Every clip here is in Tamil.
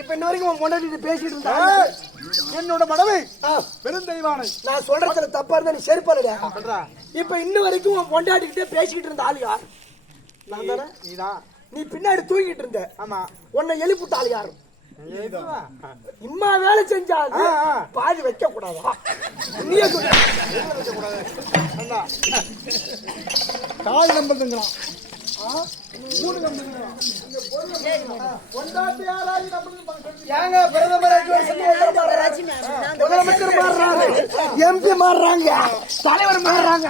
இப்ப இன்ன வரைக்கும் பொண்டாட்டி பேசிட்டு இருந்தா என்னோட மனைவி பெருந்தெய்வானை. நான் சொல்றதுல தப்பா இருந்தா நீ செருப்பாடா. இப்ப இன்ன வரைக்கும் பொண்டாட்டிக்கிட்டே பேசிக்கிட்டு இருந்த ஆளு யார்? நான் தானே. நீதான். நீ பின்னாடி தூங்கிட்டு இருந்த. ஆமா. உன்னை எழுப்பிட்ட ஆளு யாரு? இம்மா வேலை செஞ்சாது பாதி வைக்க கூடாதா? நீயே சொல்ல வைக்க கூடாது. காய் நம்பதுங்களாம். எம்பி மாறுறாங்க, தலைவர் மாறுறாங்க.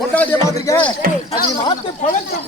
பொண்டாட்டிய பாத்திருக்க நீ மாத்து பழக்கம்.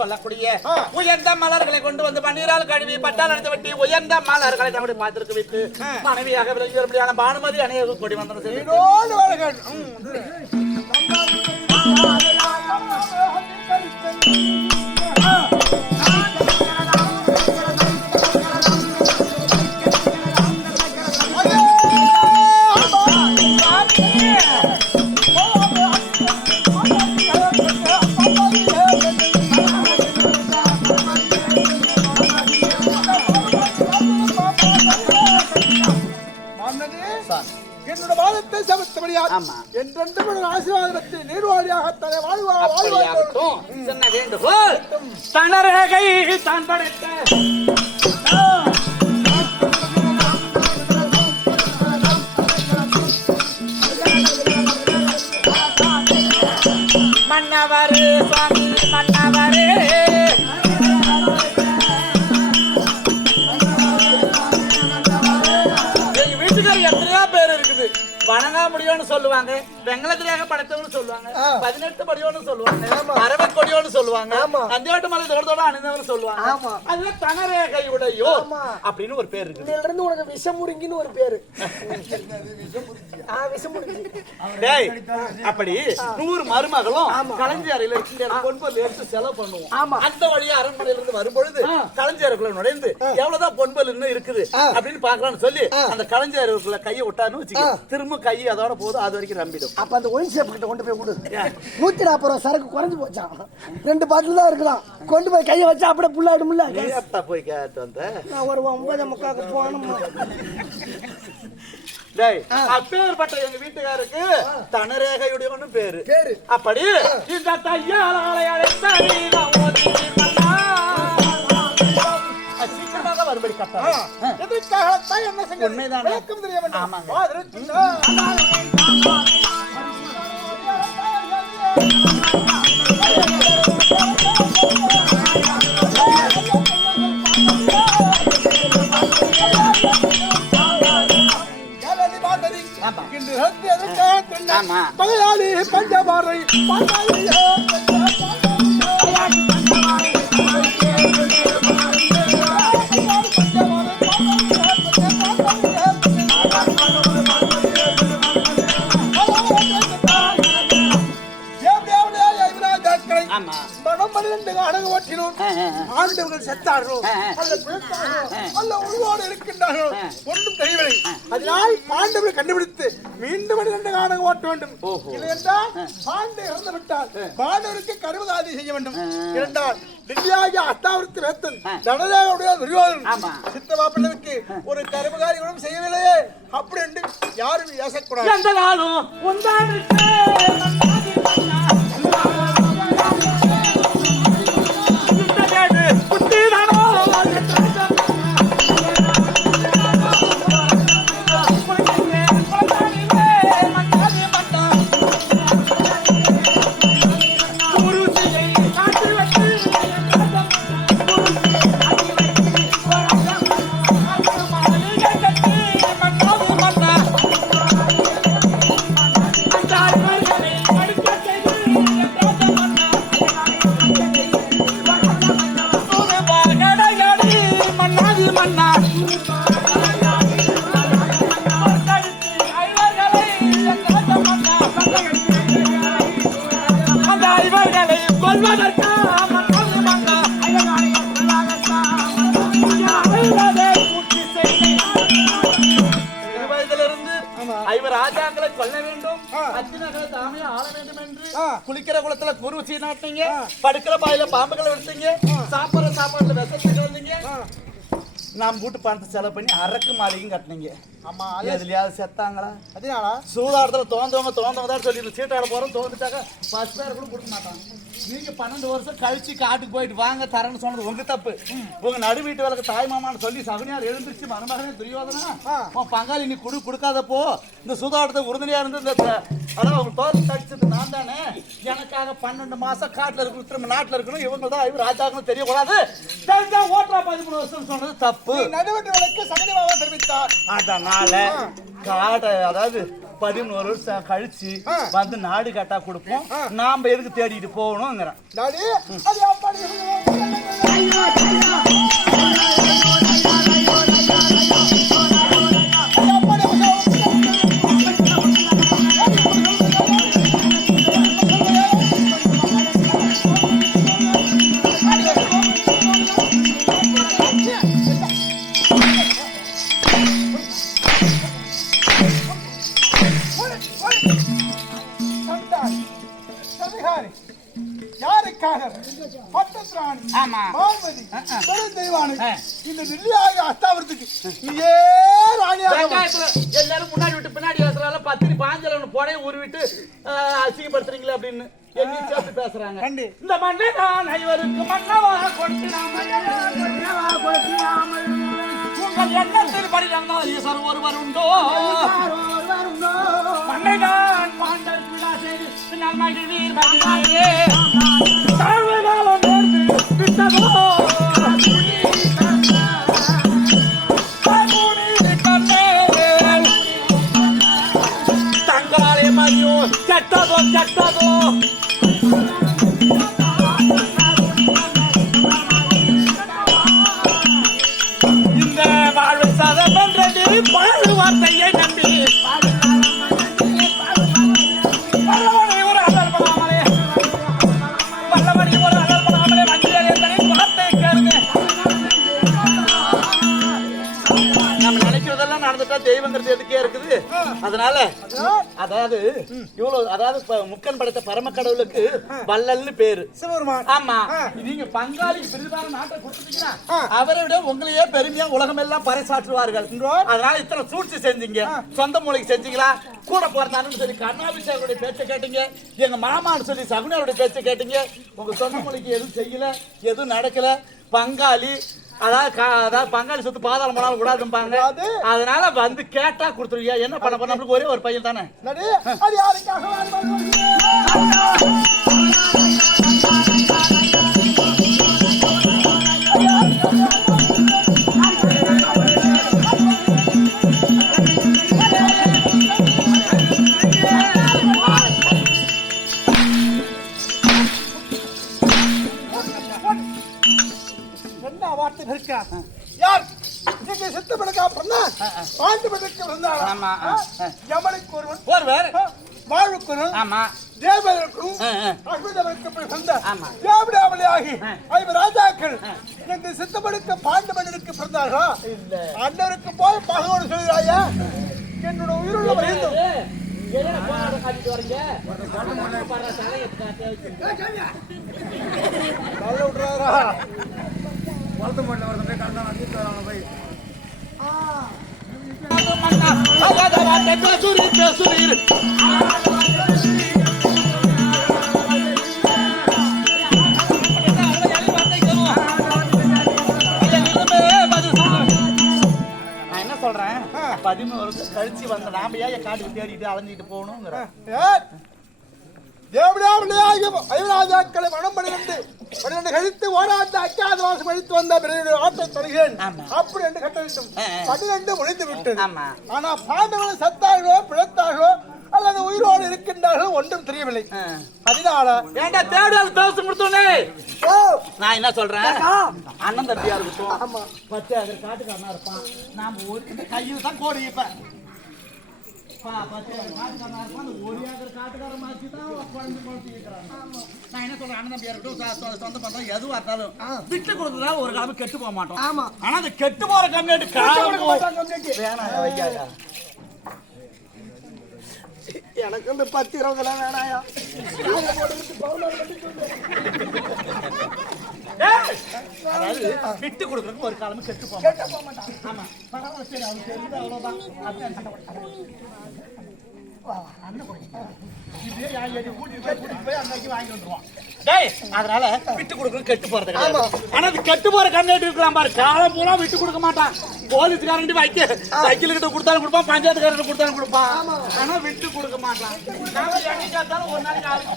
சொல்லக்கூடிய உயர்ந்த மலர்களை கொண்டு வந்து பன்னீரால் கழுவி பட்டால் அணைத்து வெட்டி உயர்ந்த மலர்களை தம்முடைய பார்த்திருக்க வைத்து மனைவியாக விளங்கி வரும்படியான பானுமதி அணைய கொடி வந்தது. என்னோட வாதத்தை சமத்தபடியாக என்றென்றும் ஆசீர்வாதத்தை நீர்வாழியாக தலை வாழ்வாகட்டும். சொன்ன வேண்டுகோள் தனரகை தான் படைத்த மன்னவரே சுவாமி மன்னவரே வணங்கா முடியும்னு சொல்லுவாங்க, வெங்கலத்திலேயே படைத்தவன்னு சொல்லுவாங்க, 18 படியோன்னு சொல்லுவாங்க, பறவை கொடியோன்னு சொல்லுவாங்க, அந்தியோட்டு மலை தோட்டத்தோட அணிந்தவன்னு சொல்லுவாங்க. அதுல தனரேகையுடையோ அப்படின்னு ஒரு பேர் இருக்கு. இதுல இருந்து உனக்கு விஷமுருங்கின்னு ஒரு பேரு. அப்படி 100 மருமகளும் களஞ்சியறையில பொன்பொருள் எடுத்து செலவு பண்ணுவோம். அந்த வழியா அரண்மனையில இருந்து வரும்பொழுது களஞ்சியறைக்குள்ள நுழைந்து எவ்வளவுதான் பொன்பொருள் இன்னும் இருக்குது அப்படின்னு பாக்கலாம்னு சொல்லி அந்த களஞ்சியறைக்குள்ள கையை விட்டான்னு வச்சுக்க, திரும்ப கை அதோட போதும், அது வரைக்கும் நம்பிடும். அப்ப அந்த ஒயின் ஷேப் கிட்ட கொண்டு போய் கொடு. 140 ரூபா சரக்கு குறைஞ்சு போச்சான், 2 பாட்டில் தான் இருக்கலாம். கொண்டு போய் கையை வச்சா அப்படியே புல்லாடும்ல. போய் கேட்டு வந்த ஒரு 9:45 போனோம். அப்பேற்பட்ட எங்க வீட்டுக்காருக்கு தனரேகையுடைய பேரு. அப்படி இந்த தையாலை அழைத்த சீக்கிரமாக வரும்படி கட்டாயம். எதற்காகத்தான் என்ன செஞ்ச உண்மைதான். விளக்கம் தெரிய வேண்டும். ஆமாங்க. பகையாளி பஞ்சபாறை மனம் 12 அடங்கு ஓட்டினோம் ஆண்டவர்கள் செத்தார்களோ அல்ல பிழைத்தார்களோ அல்ல உருவோடு இருக்கின்றார்களோ ஒன்றும் தெரியவில்லை. அதனால் பாண்டவரை கண்டுபிடித்து மீண்டும் 2 காலம் ஓட்ட வேண்டும். இல்லையென்றால் பாண்டவர் இறந்து விட்டால் பாண்டவருக்கு கருவகாதி செய்ய வேண்டும். இரண்டால் திவ்யாகிய அஷ்டாவரத்து வேத்தன் தனதேவனுடைய துரியோதனன் சித்தவா பிள்ளைக்கு ஒரு கருவகாரி கூட செய்யவில்லையே அப்படி என்று யாரும் ஏசக்கூடாது. எந்த நாளும் ராஜாக்களை கொல்ல வேண்டும், அத்தினகளை தாமே ஆள வேண்டும் என்று குளிக்கிற குளத்துல குருசி நாட்டினீங்க, படுக்கிற பாயில பாம்புகளை எடுத்தீங்க, சாப்பிடுற சாப்பாடுல விஷத்தை கலந்தீங்க, நாம் வீட்டு பணத்தை செலவு பண்ணி அரக்கு மாளிகையும் கட்டினீங்க. ஆமா, எதுலயாவது செத்தாங்களா? அதனால சூதாட்டத்துல தோந்தவங்க தான் சொல்லி சீட்டாட போறோம், தோந்துட்டாக்க 10 பேர் கூட கொடுக்க மாட்டாங்க. நீங்க 12 வருஷம் கழிச்சு காட்டுக்கு போயிட்டு வாங்க தரேன்னு சொன்னது உங்க தப்பு. உங்க நடு வீட்டு வேலைக்கு தாய் மாமான்னு சொல்லி சகுனியார் எழுந்திருச்சு மருமகனே துரியோதனா உன் பங்காளி நீ கொடுக்காதப்போ இந்த சூதாட்டத்தை உறுதுணையா இருந்து இந்த அதான் அவங்க தோல் தடிச்சது நான் தானே. எனக்காக 12 மாசம் காட்டுல இருக்கணும், திரும்ப நாட்டுல இருக்கணும், இவங்க தான் இவர் ராஜாக்களும் தெரியக்கூடாது, தெரிஞ்சா ஓட்டா 13 வருஷம் சொன்னது தப்பு. நடுவட்டு வழக்கு சகஜமாக தெரிவித்தார். அதனால காட்டை அதாவது 13 வருஷம் கழிச்சு வந்து நாடு கட்டா கொடுப்போம், நாம எதுக்கு தேடிட்டு போகணும்ங்கிறேன். யாருக்காக பட்டத்ராணி பார்வதி தெய்வானு இந்த தில்லியாக அஷ்டாவரத்துக்கு நீயே ராணியாக எல்லாரும் முன்னாடி விட்டு பின்னாடி பேசுறாங்க, 10 பாஞ்சல புடைய உருவிட்டு அசிங்கப்படுத்துறீங்களே அப்படின்னு என்ன சேர்த்து பேசுறாங்க. இந்த மண்ணை நான் ஐவருக்கு மன்னவா உங்கள் எண்ணத்தில் படிதான் ஈஸ்வர் ஒருவர் உண்டோ, மண்ணை நான் பாண்டர் விழா செய்து பின்னால் மகிழ்வீர் மகிழ்வாயே தாழ்வுகாலம் நேர்ந்து விட்டதோ தங்காலே மதியோ கெட்டதோ இந்த வாழ்வு சதம் என்றது பாழு வார்த்தையை நம்பி தெய்வங்கிறது எதுக்கே இருக்குது. அதனால அதாவது இவ்வளவு அதாவது முக்கன் படைத்த பரம கடவுளுக்கு வள்ளல்னு பேரு சிவபெருமான். ஆமா, நீங்க பங்காளி பிரிவான நாட்டை கொடுத்துட்டீங்கன்னா அவரை விட உங்களையே பெருமையா உலகம் எல்லாம் பறைசாற்றுவார்கள். அதனால இத்தனை சூழ்ச்சி செஞ்சீங்க, சொந்த மூளைக்கு செஞ்சீங்களா? கூட பிறந்தான்னு சொல்லி கர்ணாபிஷேகருடைய பேச்சை கேட்டீங்க, எங்க மாமான்னு சொல்லி சகுனியாருடைய பேச்சை கேட்டீங்க, உங்க சொந்த மூளைக்கு எதுவும் செய்யல, எதுவும் நடக்கல. பங்காளி அதாவது பங்காளி சொத்து பாதாளம் போனாலும் கூடாதும்பாங்க. அதனால வந்து கேட்டா கொடுத்துருவியா? என்ன பண்ண போற, நம்மளுக்கு ஒரே ஒரு பையன் தானே. யார் நீங்க செத்து பிறக்க பாண்டு பிறக்க இருந்தாரா? யமனுக்கு ஒருவர் வாழ்வுக்கும் ஆமா தேவர்களுக்கும் அசுதவருக்கும் பிறந்த தேவடாவளியாகி ஐவர் ராஜாக்கள் இந்த சித்தப்படுக்க பாண்டு மன்னனுக்கு பிறந்தார்களா அண்ணருக்கு போய் பகவான் சொல்கிறாயா என்னோட உயிருள்ள வரையும் நல்ல விட்டுறாரா வளர்த்து மாட்டல வரது கரெக்டான தீர்த்தாங்க போய் நான் என்ன சொல்றேன் 13 வருஷம் கழிச்சு வந்த நாம ஏன் காட்டுக்கு தேடிட்டு அலைஞ்சிட்டு போகணுங்கிற தேவடாவளியாகி ஐவராஜாக்களை மனம் 12 கழித்து ஓராண்டு அக்காத வாசம் கழித்து வந்த பிறகு ஆட்டை தருகிறேன் அப்படி என்று கட்டளிட்டும் 12 முடிந்து விட்டது ஆனா பாண்டவர்கள் சத்தார்களோ பிழைத்தார்களோ அல்லது உயிரோடு இருக்கின்றார்களோ ஒன்றும் தெரியவில்லை அதனால ஏண்டா தேடுதல் தோசை முடித்தோனே நான் என்ன சொல்றேன் அண்ணன் தம்பியா இருக்கட்டும் 10 ஏக்கர் காட்டுக்காரனா இருப்பான் நாம ஒரு கையில் தான் கோடி இப்ப 10 ஏக்கர் காட்டுக்காரனா இருப்பான் அந்த 1 ஏக்கர் காட்டுக்காரன் மாற்றி தான் குழந்தை இருக்கிறாங்க நான் என்ன சொல்றேன் அண்ணன் தம்பியா இருக்கட்டும் சொந்த பந்தம் எதுவா இருந்தாலும் விட்டு கொடுத்ததால ஒரு காலம் கெட்டு போக மாட்டோம் ஆனா அந்த கெட்டு போற கம்யூனிட்டி வேணாம் வைக்காதா எனக்கு இந்த 10-20 வேணாயா விட்டு கொடுக்கறதுக்கு ஒரு காலமும் கெட்டு போக மாட்டான் ஆமா பரவாயில்ல சரி அது தெரிஞ்சு அவ்வளவுதான் அதனால விட்டு கொடுக்கணும் கெட்டு போறது ஆனா அது கெட்டு போற கம்யூனிட்டி இருக்கலாம் பாரு காலம் பூரா விட்டு கொடுக்க மாட்டான் போலீஸ்காரன் வக்கீல் கிட்ட கொடுத்தாலும் கொடுப்பான் பஞ்சாயத்துக்காரன் கொடுத்தாலும் கொடுப்பான் ஆனா விட்டு கொடுக்க மாட்டான் ஒரு நாளைக்கு ஆளுக்கு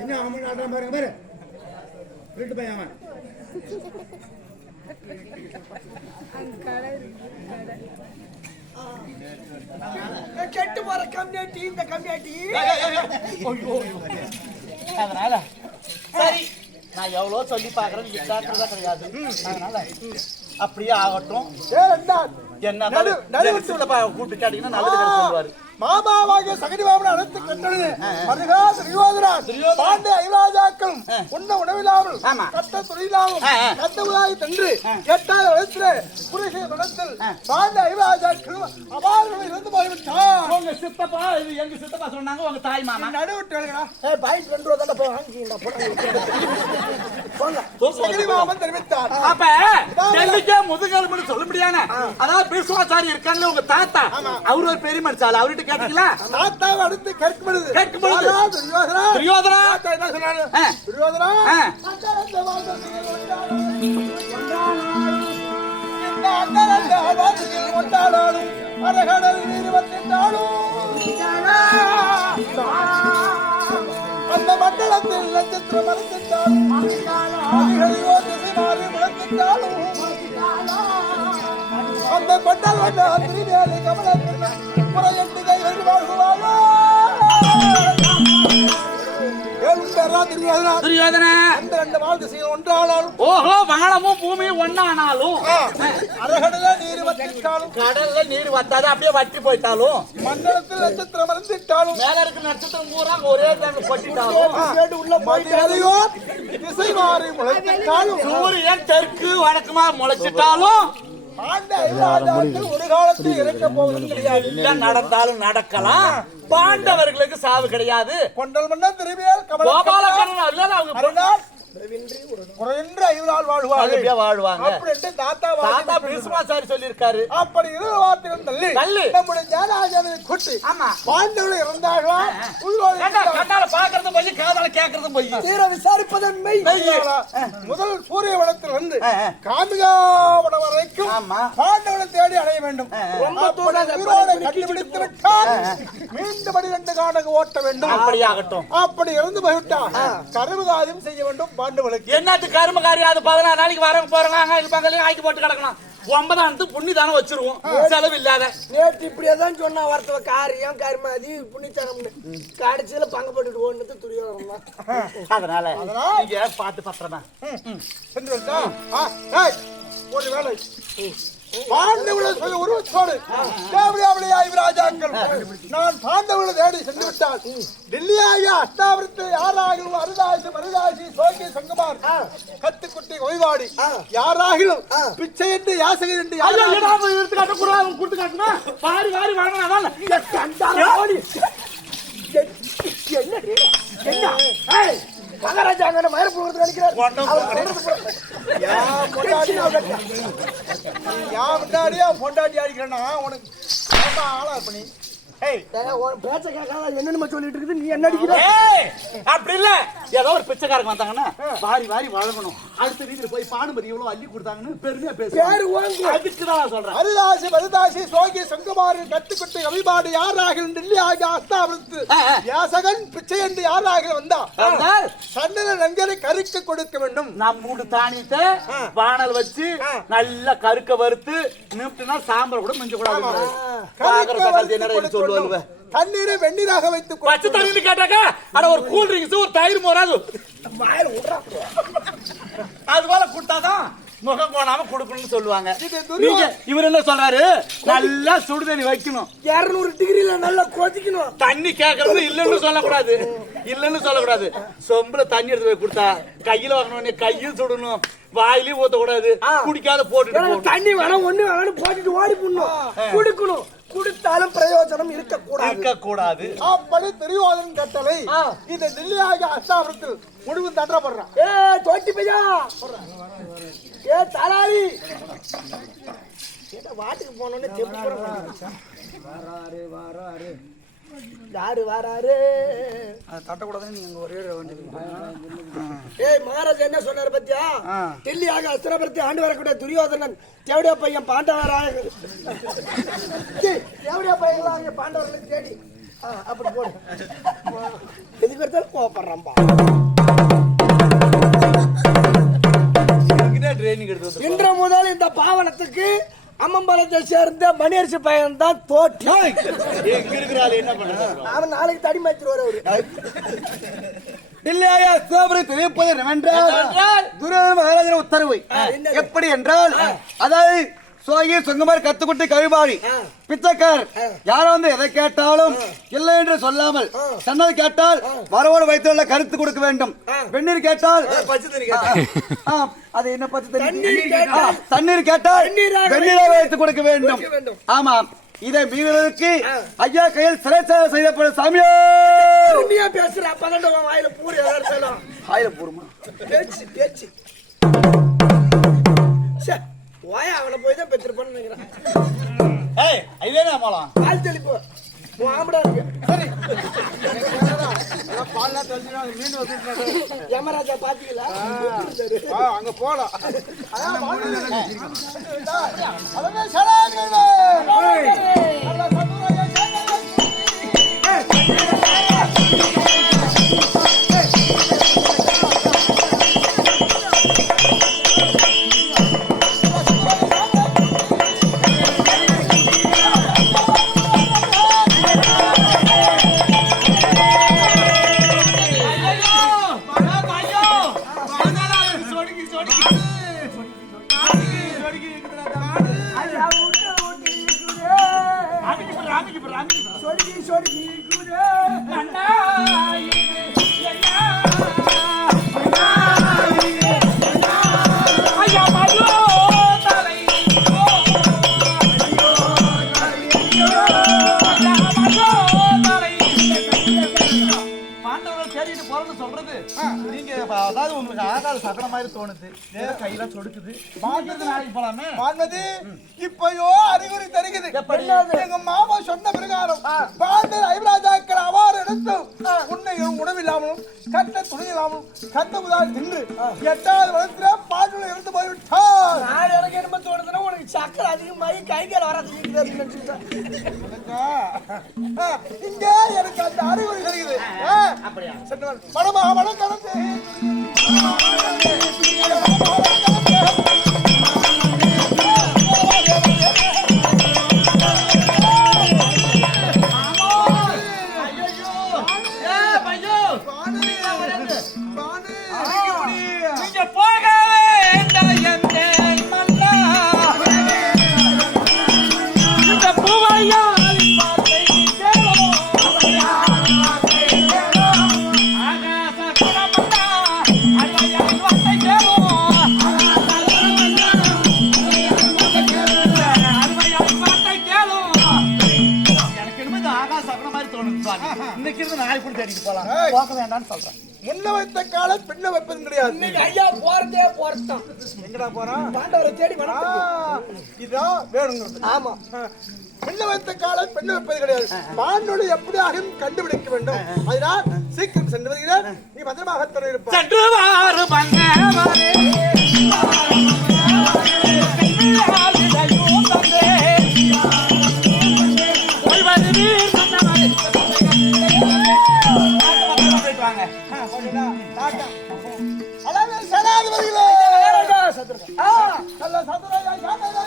என்ன அவன் ஆடுறான் பாருங்க பாரு வீட்டு பையன் அவன் கெட்டு போற கம்யூனிட்டி இந்த கம்யூனிட்டி அதனால சரி நான் எவ்வளவு சொல்லி பாக்குறேன் நீங்க கேட்கறதா கிடையாது அதனால அப்படியே ஆகட்டும் என்ன கூப்பிட்டு கேட்டீங்கன்னா நல்லது சொல்லுவாரு மாமாவாகிய சகதி பாபனை அழைத்து கண்டது மருகா துரியோதனா பாண்டே ஐவராஜாக்களும் உண்ண உணவில்லாமல் கட்ட தொழிலாமல் கட்ட உலாகி தன்று 8வது வயசுல குறுகிய மனத்தில் பாண்டே ஐவராஜாக்களும் அபாரங்களை இருந்து போய்விட்டார் உங்க சித்தப்பா இது எங்க சித்தப்பா சொன்னாங்க உங்க தாய் மாமா நடுவிட்டு வேணுங்களா பாயிண்ட் 2 ரூபா போய் வாங்கிட்டீங்களா சகதி பாபன் தெரிவித்தார் அப்ப டெல்லிக்கே முதுகெலும்புன்னு சொல்ல முடியாத அதாவது பீஷ்மாச்சாரி இருக்காங்களே உங்க தாத்தா அவர் ஒரு பெரிய மனுஷால அவர்கிட்ட கேட்டீங்களா தாத்தாவை அடுத்து கேட்கப்படுது துரியோதனா என்ன சொன்னாரு துரியோதனா கொண்டாடாலும் அரகடல் நீர் வந்தாலும் அந்த மண்டலத்தில் நட்சத்திரம் மறைந்தாலும் திசை மாறி முழந்தாலும் அந்த கொண்டாட திருவேலி கமலத்தில் புறையட்டு கைகள் வாழ்வாரோ துரியோதனா அந்த 2 வாழ் திசைகள் ஒன்றானாலும் ஓஹோ வானமும் பூமியும் ஒன்னானாலும் அரகடல நீர் வத்திட்டாலும் கடல்ல நீர் வத்தாது அப்படியே வற்றி போயிட்டாலும் மண்டலத்தில் நட்சத்திரம் மறைந்துட்டாலும் மேல இருக்க நட்சத்திரம் பூரா ஒரே டைம் கொட்டிட்டாலும் உள்ள மதியோ திசை மாறி முளைத்திட்டாலும் சூரியன் தெற்கு வடக்குமா முளைச்சிட்டாலும் ஒரு காலத்தில் இறக்க போவது கிடையாது நடந்தாலும் நடக்கலாம் பாண்டவர்களுக்கு சாவு கிடையாது கொண்டல் மன்னர் திரும்பியால் கோபாலகரன் அல்லது அவங்க குறைந்த 5 நாள் வாழ்வாங்க அப்படின்ட்டு தாத்தா பீஷ்மாச்சாரி சொல்லியிருக்காரு அப்படி 2 வார்த்தைகள் தள்ளி நம்முடைய ஜனராஜனை கூட்டி பாண்டவர்கள் இறந்தார்களா கண்ணால பாக்குறது போய் காதால கேட்கறது போய் தீர விசாரிப்பதன் மெய் முதல் சூரிய வனத்தில் இருந்து காமிகாவனம் வரைக்கும் பாண்டவனை தேடி அடைய வேண்டும் உயிரோடு கண்டுபிடித்து விட்டால் மீண்டும் 12 காணக ஓட்ட வேண்டும் அப்படியாகட்டும் அப்படி இருந்து போய்விட்டா கருமகாரியம் செய்ய வேண்டும் பாண்டவர்களுக்கு என்னத்து கருமகாரியம் அது 16 நாளைக்கு வரவங்க போறாங்க இருப்பாங்க ஆக்கி போட்டு கிடக்கலாம் 9ஆம் புண்ணி தானே வச்சிருவோம் செலவு இல்லாத. நேற்று இப்படியேதான் சொன்னா ஒருத்தவ காரியம் கருமாதி புண்ணிச்சாரம்னு கடைசியில பங்கு போட்டுட்டு ஓடுனது துரியோதனம் தான். அதனால நீங்க பார்த்து பத்திரமா சென்று வந்தா ஒரு வேலை பாண்டவர்கள் உருவத்தோடு தேவடியாய் ராஜாக்கள் நான் பாண்டவர்களை தேடி சென்று விட்டால் டெல்லியாயா அஷ்டாவரத்தை யாராகிலும் அருதாசி சோகி சங்கமார் கத்துக்குட்டி ஒய்வாடி யாராகிலும் பிச்சை என்று யாசகை என்று மகாராஜா மயிர போகிறது நினைக்கிறார். பொண்டாட்டி அடிக்கிறேன்னா உனக்கு ஆளா இருப்ப நீ பேச்ச கேட்காத என்னன்னு சொல்லிட்டு இருக்குது. நீ என்ன அடிக்கிற? அப்படி இல்ல, ஏதோ ஒரு பிச்சைக்காரங்க வந்தாங்கன்னா வாரி வாரி வழங்கணும். அடுத்த வீட்டுல போய் பானுமதி இவ்வளவு அள்ளி கொடுத்தாங்கன்னு பெருமையா பேசுறேன். அதுக்குதான் சொல்றேன். அருதாசி சோகி சங்கமாரி கத்துக்குட்டி அபிபாடு யாராக டெல்லியாக அஸ்தாபுரத்து யாசகன் பிச்சை என்று யாராக வந்தா சண்டன நங்கரை கருக்க கொடுக்க வேண்டும். நம்மூடு தானியத்தை வானல் வச்சு நல்லா கருக்க வறுத்து நிமிட்டுனா சாம்பல் கூட மிஞ்ச கூடாது. தண்ணீரை வெந்நீராக வைத்து பச்சை தண்ணி கேட்டாக்கா அட ஒரு கூல் ட்ரிங்க்ஸ் ஒரு தயிர் மோராது அது போல கொடுத்தாதான் முகம் போனாம கொடுக்கணும்னு சொல்லுவாங்க. இவர் என்ன சொல்றாரு, நல்லா சுடு தண்ணி வைக்கணும், 200 டிகிரில நல்லா கொதிக்கணும். தண்ணி கேட்கறது இல்லன்னு சொல்லக்கூடாது, இல்லன்னு சொல்லக்கூடாது. சொம்புல தண்ணி எடுத்து போய் கொடுத்தா கையில வாங்கணும், கையில் சுடணும், வாயிலையும் ஊத்த கூடாது, குடிக்காத போட்டுட்டு தண்ணி வேணும் ஒண்ணு வேணும் போட்டுட்டு ஓடி போடணும், குடுக்கணும். குடுத்தாலும் பிரயோஜனம் இருக்கக்கூடாது. அப்படி துரியோதனன் கட்டளை இந்த டெல்லியாக அஸ்தாபுரத்தில் முடிவு தண்டப்படுறான். தோட்டி பையா தலாரி வாட்டுக்கு போனோன்னு யாரு வாராரு தட்டக்கூடாதுன்னு நீங்க ஒரே மகாராஜா என்ன சொன்னாரு பத்தியா? டெல்லியாக அஸ்திரபுரத்தை ஆண்டு வரக்கூடிய துரியோதனன் தேவடியா பையன் பாண்டவராக தேவடியா பையன் பாண்டவர்களுக்கு தேடி அப்படி போடு. எதுக்கு எடுத்தாலும் கோவப்படுறான்பா. இன்று முதல் இந்த பாவனத்துக்கு அம்மம்பாலத்தை சேர்ந்த மணியரசு பையன் தான் தோட்டி. அவன் நாளைக்கு தடி மாத்திருவார். அவரு உத்தரவு எப்படி என்றால், அதாவது சோகி சொங்கமார் கத்துக்குட்டி கவிபாடி பிச்சைக்கார் யாரோ வந்து எதை கேட்டாலும் இல்லை என்று சொல்லாமல் சொன்னது கேட்டால் வரவோடு வைத்துள்ள கருத்து கொடுக்க வேண்டும். வெந்நீர் கேட்டால் அது என்ன பச்சை தண்ணீர் கேட்டால் வெந்நீரை வைத்து கொடுக்க வேண்டும். ஆமாம், இதை மீறலுக்கு ஐயா கையில் சிறை செய்யப்படும். சாமியோ பேசுற 12 வாயில பூரி ஆயிரம் பூருமா பேச்சு பேச்சு ஓயா அவனை போய் தான் பெற்றிருப்பான்னு நினைக்கிறேன். பால் தெளிப்பு ஆம்படா இருக்கு. யமராஜா பாத்தீங்களா? அங்க போலாம். அதாவது உங்களுக்கு ஆகாத சகல மாதிரி தோணுது, கையில சொடுக்குது, நாளைக்கு போலாமே. இப்பயோ அறிகுறி தருகிறது. எங்க மாமா சொன்ன பிரகாரம் பாண்டர் ஐவராஜாக்கள் அவ்வாறு எடுத்து உன்னையும் உணவில்லாமலும் கட்ட துணியில்லாமலும் கட்ட முதல் தின்று 8வது வளர்த்துல பாண்டல இருந்து போய்விட்டார். எனக்கு என்ன தோணுதுன்னா உனக்கு சக்கரை அதிகமாகி கைகால வராது. இங்க எனக்கு அந்த அறிகுறி தெரியுது. பணமா பணம் கலந்து நாளைக்குள்ள தேடிட்டு போலாம் ஏய். போக வேண்டாம்னு சொல்றேன். முன்ன வைத்த கால பின்ன வைப்பதும் கிடையாது. இன்னைக்கு ஐயா போறதே போறதான். எங்கடா போறான்? பாண்டவரை தேடி வளர்த்து. இதான் வேணுங்கிறது. ஆமா. பின்ன வைத்த கால பின்ன வைப்பது கிடையாது. பாண்டோடு எப்படியாகவும் கண்டுபிடிக்க வேண்டும். அதனால் சீக்கிரம் சென்று வருகிறேன். நீ பத்திரமாக தர இருப்பாய். சென்று வாரு பங்கவரே அழகு சேனாதிபதிகளே. நல்ல சதுரங்க சாதனை.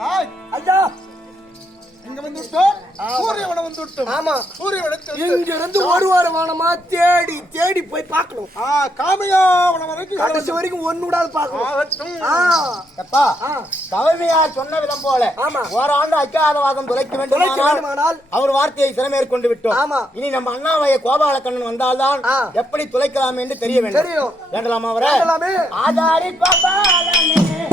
ராஜ், ஐயா இங்க வந்து விட்டோம். சூரியவனம் வந்து விட்டோம். ஆமா. சூரியவனத்தை இங்க இருந்து ஒரு வாரமா தேடி தேடி போய் பார்க்கணும். காமியாவனம் வரைக்கும் கடைசி வரைக்கும் ஒண்ணு விடாது பார்க்கணும். ஆகட்டும். அப்பா தவமையார் சொன்ன விதம் போல ஆமா. ஓராண்டு அஜாதவாதம் துளைக்க துளைக்க வேண்டும் வேண்டுமானால் அவர் வார்த்தையை சிறமேற்கொண்டு விட்டோம். ஆமா. இனி நம்ம அண்ணாவைய கோபாலக்கண்ணன் வந்தால்தான் ஆ. எப்படி துளைக்கலாம் என்று தெரிய வேண்டும். தெரியும். வேண்டலாமா அவரை? வேண்டலாமே. ஆதாரி கோபாலனே